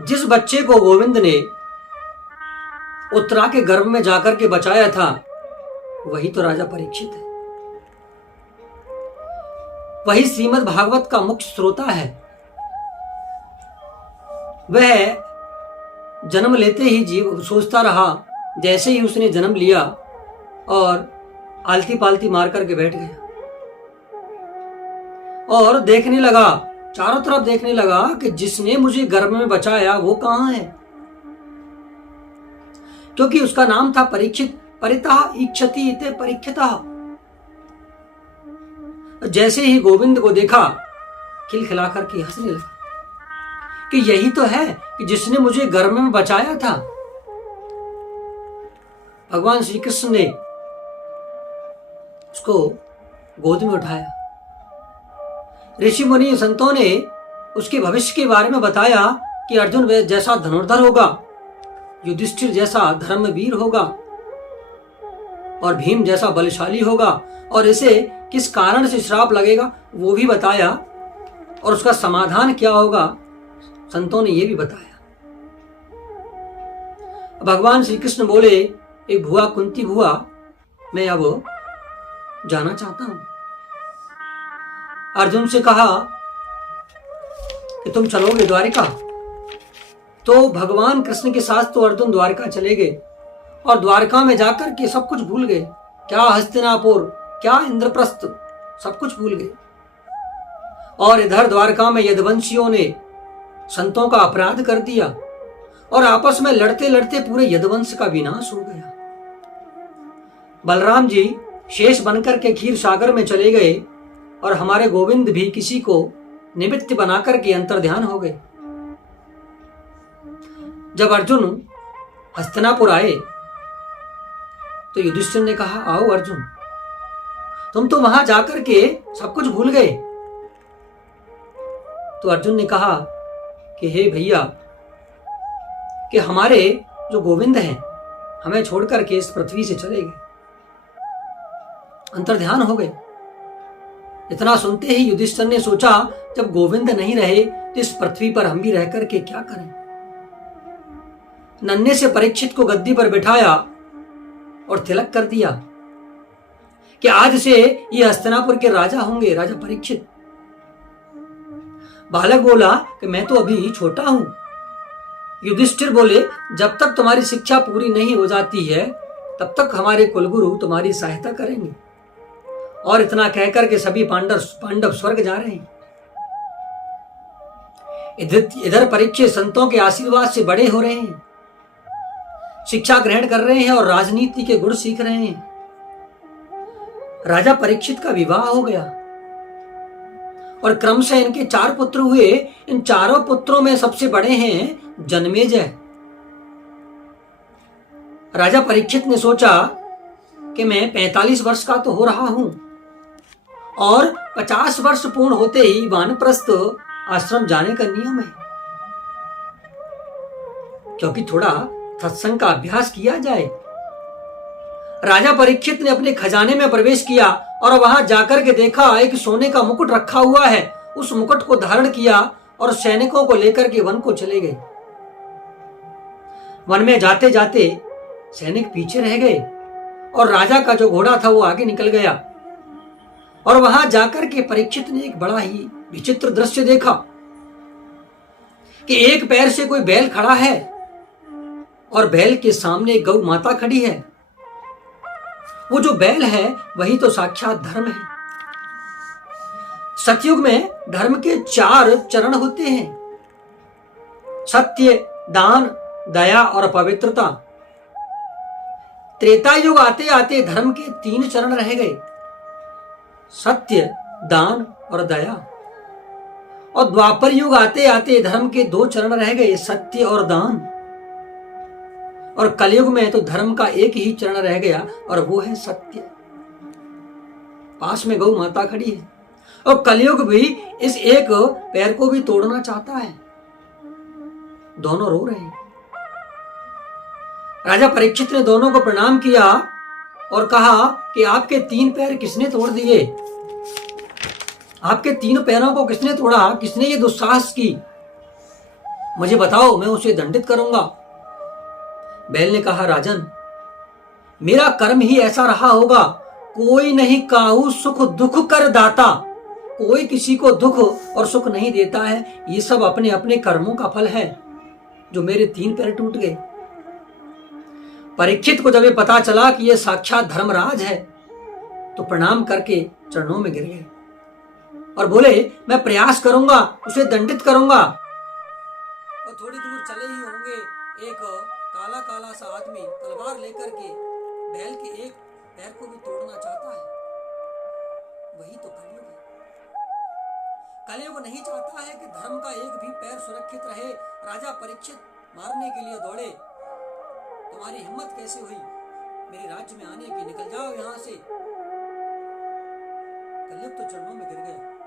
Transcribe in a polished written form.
जिस बच्चे को गोविंद ने उत्तरा के गर्भ में जाकर के बचाया था वही तो राजा परीक्षित है। वही श्रीमद् भागवत का मुख्य श्रोता है। वह जन्म लेते ही जीव सोचता रहा, जैसे ही उसने जन्म लिया और आलती पालती मार करके बैठ गया और देखने लगा, चारों तरफ देखने लगा कि जिसने मुझे गर्भ में बचाया वो कहां है, क्योंकि उसका नाम था परीक्षित। परितः इच्छति इते परीक्षितः। जैसे ही गोविंद को देखा खिलखिला करके हंसने लगा कि यही तो है कि जिसने मुझे गर्भ में बचाया था। भगवान श्री कृष्ण ने उसको गोद में उठाया। ऋषि मुनि संतों ने उसके भविष्य के बारे में बताया कि अर्जुन जैसा धनुर्धर होगा, युधिष्ठिर जैसा धर्मवीर होगा और भीम जैसा बलशाली होगा, और इसे किस कारण से श्राप लगेगा वो भी बताया, और उसका समाधान क्या होगा संतों ने ये भी बताया। भगवान श्री कृष्ण बोले, एक भुआ कुंती भुआ, मैं अब जाना चाहता हूं। अर्जुन से कहा कि तुम चलोगे द्वारिका? तो भगवान कृष्ण के साथ तो अर्जुन द्वारका चले गए और द्वारका में जाकर के सब कुछ भूल गए। क्या हस्तिनापुर, क्या इंद्रप्रस्थ, सब कुछ भूल गए। और इधर द्वारका में यदुवंशियों ने संतों का अपराध कर दिया और आपस में लड़ते लड़ते पूरे यदुवंश का विनाश हो गया। बलराम जी शेष बनकर के क्षीर सागर में चले गए और हमारे गोविंद भी किसी को निमित्त बनाकर के अंतर्ध्यान हो गए। जब अर्जुन हस्तिनापुर आए तो युधिष्ठिर ने कहा, आओ अर्जुन, तुम तो वहां जाकर के सब कुछ भूल गए। तो अर्जुन ने कहा कि हे भैया, कि हमारे जो गोविंद हैं हमें छोड़कर के इस पृथ्वी से चले गए, अंतर्ध्यान हो गए। इतना सुनते ही युधिष्ठिर ने सोचा, जब गोविंद नहीं रहे तो इस पृथ्वी पर हम भी रह करके क्या करें। नन्हे से परीक्षित को गद्दी पर बिठाया और तिलक कर दिया कि आज से ये हस्तिनापुर के राजा होंगे, राजा परीक्षित। बालक बोला कि मैं तो अभी छोटा हूं। युधिष्ठिर बोले, जब तक तुम्हारी शिक्षा पूरी नहीं हो जाती है तब तक हमारे कुलगुरु तुम्हारी सहायता करेंगे। और इतना कहकर के सभी पांडव स्वर्ग जा रहे हैं। इधर परीक्षित संतों के आशीर्वाद से बड़े हो रहे हैं, शिक्षा ग्रहण कर रहे हैं और राजनीति के गुण सीख रहे हैं। राजा परीक्षित का विवाह हो गया और क्रमशः इनके 4 पुत्र हुए। इन चारों पुत्रों में सबसे बड़े हैं जन्मेजय। राजा परीक्षित ने सोचा कि मैं 45 वर्ष का तो हो रहा हूं और 50 वर्ष पूर्ण होते ही वानप्रस्थ आश्रम जाने का नियम है, क्योंकि थोड़ा सत्संग का अभ्यास किया जाए। राजा परीक्षित ने अपने खजाने में प्रवेश किया और वहां जाकर के देखा एक सोने का मुकुट रखा हुआ है। उस मुकुट को धारण किया और सैनिकों को लेकर के वन को चले गए। वन में जाते जाते सैनिक पीछे रह गए और राजा का जो घोड़ा था वो आगे निकल गया। और वहां जाकर के परीक्षित ने एक बड़ा ही विचित्र दृश्य देखा कि एक पैर से कोई बैल खड़ा है और बैल के सामने गौ माता खड़ी है। वो जो बैल है वही तो साक्षात धर्म है। सतयुग में धर्म के 4 चरण होते हैं, सत्य, दान, दया और पवित्रता। त्रेता युग आते आते धर्म के 3 चरण रह गए, सत्य, दान और दया। और द्वापर युग आते आते धर्म के 2 चरण रह गए, सत्य और दान। और कलयुग में तो धर्म का एक ही चरण रह गया और वो है सत्य। पास में गौ माता खड़ी है और कलयुग भी इस एक पैर को भी तोड़ना चाहता है। दोनों रो रहे हैं। राजा परीक्षित ने दोनों को प्रणाम किया और कहा कि आपके 3 पैर किसने तोड़ दिए? आपके 3 पैरों को किसने तोड़ा? किसने ये दुस्साहस की? मुझे बताओ, मैं उसे दंडित करूंगा। बैल ने कहा, राजन, मेरा कर्म ही ऐसा रहा होगा। कोई नहीं काहू सुख दुख कर दाता। कोई किसी को दुख और सुख नहीं देता है। ये सब अपने अपने कर्मों का फल है। जो मेरे 3 पैर टूट गए। परीक्षित को जब ये पता चला कि ये साक्षात धर्मराज है, तो प्रणाम करके चरणों में गिर गए और बोले, मैं प्रयास करूंगा, उसे दंडित करूंगा। और थोड़ी दूर चले ही होंगे, एक काला काला सा आदमी तलवार लेकर के बैल के एक पैर को भी तोड़ना चाहता है। वही तो कलयुग है। कलयुग नहीं चाहता है कि धर्म का एक भी पैर सुरक्षित रहे। राजा परीक्षित मारने के लिए दौड़े। तुम्हारी हिम्मत कैसे हुई मेरे राज्य में आने की? निकल जाओ यहां से। कलयुग तो चरणों में गिर गए।